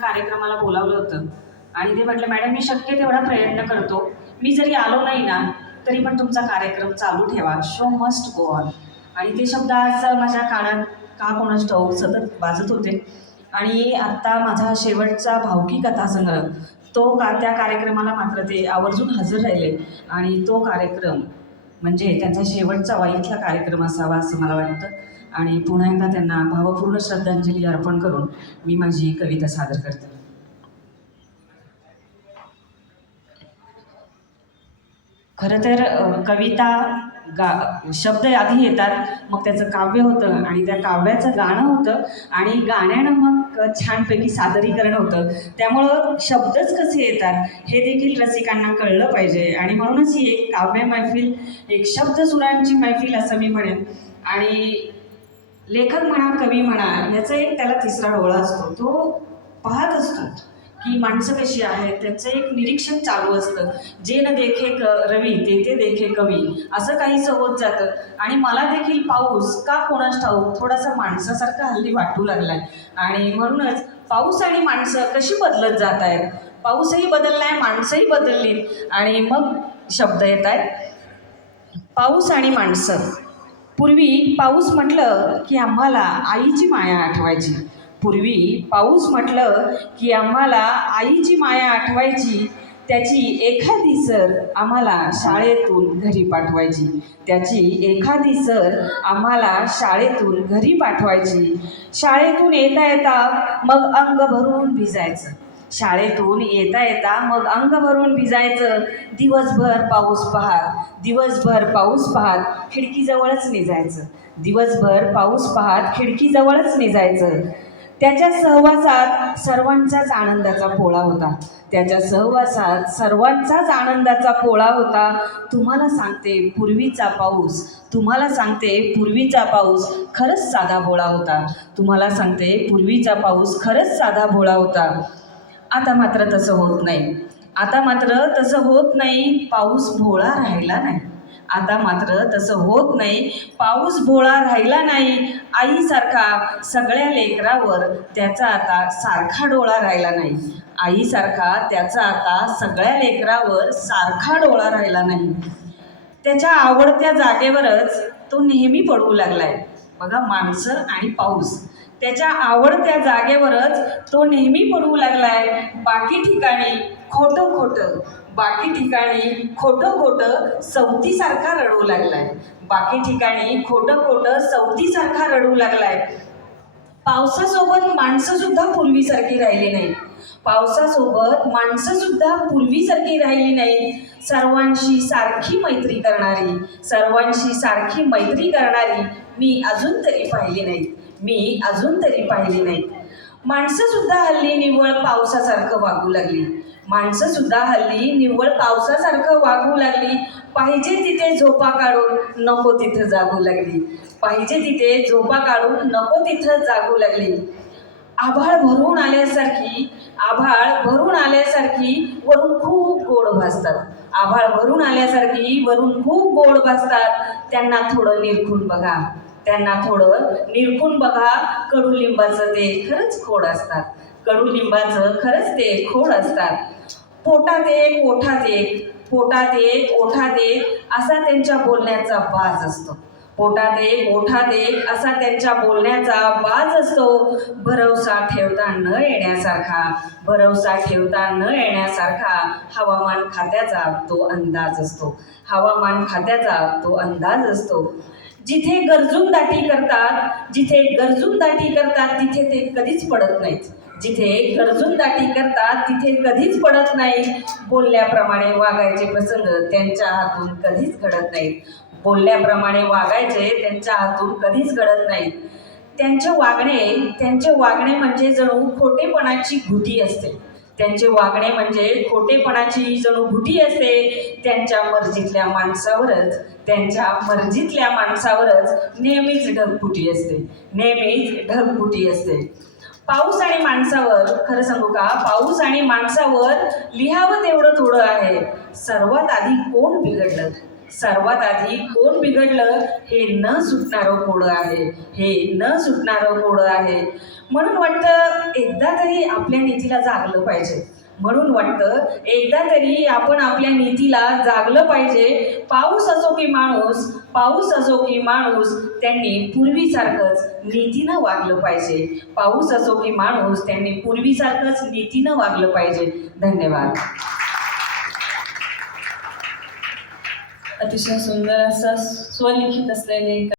कार्यक्रमाला बोलावलं होतं. आणि ते म्हटलं मॅडम मी शक्य तेवढा प्रयत्न करतो. मी जरी आलो नाही ना तरी पण तुमचा कार्यक्रम चालू ठेवा. शो मस्ट गो ऑन आणि ते शब्द आज माझ्या कानात का कोणास ठाऊक सतत वाजत होते. आणि आत्ता माझा शेवटचा भावकी कथासंग्रह तो का त्या कार्यक्रमाला मात्र ते आवर्जून हजर राहिले. आणि तो कार्यक्रम म्हणजे त्यांचा शेवटचा वाईतला कार्यक्रम असावा असं मला वाटतं. आणि पुन्हा एकदा त्यांना भावपूर्ण श्रद्धांजली अर्पण करून मी माझी कविता सादर करते. खरं तर कविता गा शब्द आधी येतात मग त्याचं काव्य होतं आणि त्या काव्याचं गाणं होतं आणि गाण्यानं मग छानपैकी सादरीकरण होतं. त्यामुळं शब्दच कसे येतात हे देखील रसिकांना कळलं पाहिजे आणि म्हणूनच ही एक काव्य मैफिल एक शब्द सुरांची मैफिल असं मी म्हणेन. आणि लेखक म्हणा कवी म्हणा याचा एक त्याला तिसरा डोळा असतो. तो पाहत असतो की माणसं कशी आहेत त्याचं एक निरीक्षण चालू असतं. जे न देखे क रवी ते ते देखे कवी असं काहीसं होत जातं. आणि मला देखील पाऊस का कोणास ठाऊक थोडासा माणसासारखा हल्ली वाटू लागलाय. आणि म्हणूनच पाऊस आणि माणसं कशी बदलत जात आहेत? पाऊसही बदललाय माणसंही बदलली आणि मग शब्द येत आहेत. पाऊस आणि माणसं. पूर्वी पाऊस म्हटलं की आम्हाला आईची माया आठवायची. पूर्वी पाऊस म्हटलं की आम्हाला आईची माया आठवायची. त्याची एखादी सर आम्हाला शाळेतून घरी पाठवायची. त्याची एखादी सर आम्हाला शाळेतून घरी पाठवायची. शाळेतून येता येता मग अंग भरून भिजायचं. शाळेतून येता येता मग अंग भरून भिजायचं. दिवसभर पाऊस पाहात दिवसभर पाऊस पाहात खिडकीजवळच निजायचं. दिवसभर पाऊस पाहात खिडकीजवळच निजायचं. त्याच्या सहवासात सर्वांचाच आनंदाचा पोळा होता. त्याच्या सहवासात सर्वांचाच आनंदाचा पोळा होता. तुम्हाला सांगते पूर्वीचा पाऊस तुम्हाला सांगते पूर्वीचा पाऊस खरंच साधा भोळा होता. तुम्हाला सांगते पूर्वीचा पाऊस खरंच साधा भोळा होता. आता मात्र तसं होत नाही. आता मात्र तसं होत नाही पाऊस भोळा राहिला नाही. आता मात्र तसं होत नाही पाऊस भोळा राहिला नाही. आईसारखा सगळ्या लेकरावर त्याचा आता सारखा डोळा राहिला नाही. आईसारखा त्याचा आता सगळ्या लेकरावर सारखा डोळा राहिला नाही. त्याच्या आवडत्या जागेवरच तो नेहमी पडू लागलाय. बघा माणसं आणि पाऊस. त्याच्या आवडत्या जागेवरच तो नेहमी पडू लागलाय. बाकी ठिकाणी खोटं खोटं बाकी ठिकाणी खोटं खोटं सवतीसारखा रडू लागलाय. बाकी ठिकाणी खोटं खोटं सवतीसारखा रडू लागलाय. पावसासोबत माणसं सुद्धा पूर्वीसारखी राहिली नाही. पावसासोबत माणसं सुद्धा पूर्वीसारखी राहिली नाही. सर्वांशी सारखी मैत्री करणारी सर्वांशी सारखी मैत्री करणारी मी अजून तरी पाहिली नाही. मी अजून तरी पाहिली नाही. माणसं सुद्धा हल्ली निव्वळ पावसासारखं वागू लागली. माणसं सुद्धा हल्ली निव्वळ पावसासारखं वागू लागली. पाहिजे तिथे झोपा काढून नको तिथं जागू लागली. पाहिजे तिथे झोपा काढून नको तिथं जागू लागली. आभाळ भरून आल्यासारखी आभाळ भरून आल्यासारखी वरून खूप गोड भासतात. आभाळ भरून आल्यासारखी वरून खूप गोड भासतात. त्यांना थोडं निरखून बघा. त्यांना थोडं निरखून बघा. कडुलिंबाचं ते खरंच खोड असतात. कडुलिंबाचं खरंच ते खोड असतात. पोटात एक ओठात एक. पोटात एक ओठात एक असा त्यांच्या बोलण्याचा बाज असतो. पोटात एक ओठात एक असा त्यांच्या बोलण्याचा बाज असतो. भरवसा ठेवता न येण्यासारखा भरवसा ठेवता न येण्यासारखा हवामान खात्याचा तो अंदाज असतो. हवामान खात्याचा तो अंदाज असतो. जिथे गरजून दाटी करतात जिथे गरजून दाटी करतात तिथे ते कधीच पडत नाहीत. जिथे गरजून दाटी करतात तिथे कधीच पडत नाही. बोलल्याप्रमाणे वागायचे प्रसंग त्यांच्या हातून कधीच घडत नाहीत. बोलल्याप्रमाणे वागायचे त्यांच्या हातून कधीच घडत नाहीत. त्यांचे वागणे त्यांचे वागणे म्हणजे जणू खोटेपणाची घुटी असते. त्यांचे वागणे म्हणजे खोटेपणाची जणू भुटी असते त्यांच्या मर्जीतल्या माणसावरच त्यांच्या मर्जीतल्या माणसावरच नेहमीच ढगफुटी असते. नेहमीच ढगफुटी असते. पाऊस आणि माणसावर खरं सांगू का? पाऊस आणि माणसावर लिहावं तेवढं थोडं आहे. सर्वात आधी कोण बिघडलं? सर्वात आधी कोण बिघडलं हे न सुटणारं कोडं आहे. हे न सुटणारं कोडं आहे. म्हणून वाटतं एकदा तरी आपल्या नीतीला जागलं पाहिजे. म्हणून वाटतं एकदा तरी आपण आपल्या नीतीला जागलं पाहिजे. पाऊस असो की माणूस पाऊस असो की माणूस त्यांनी पूर्वीसारखंच नीतीनं वागलं पाहिजे. पाऊस असो की माणूस त्यांनी पूर्वीसारखंच नीतीनं वागलं पाहिजे. धन्यवाद. अतिशय सुंदर असं स्वलिखित असलेले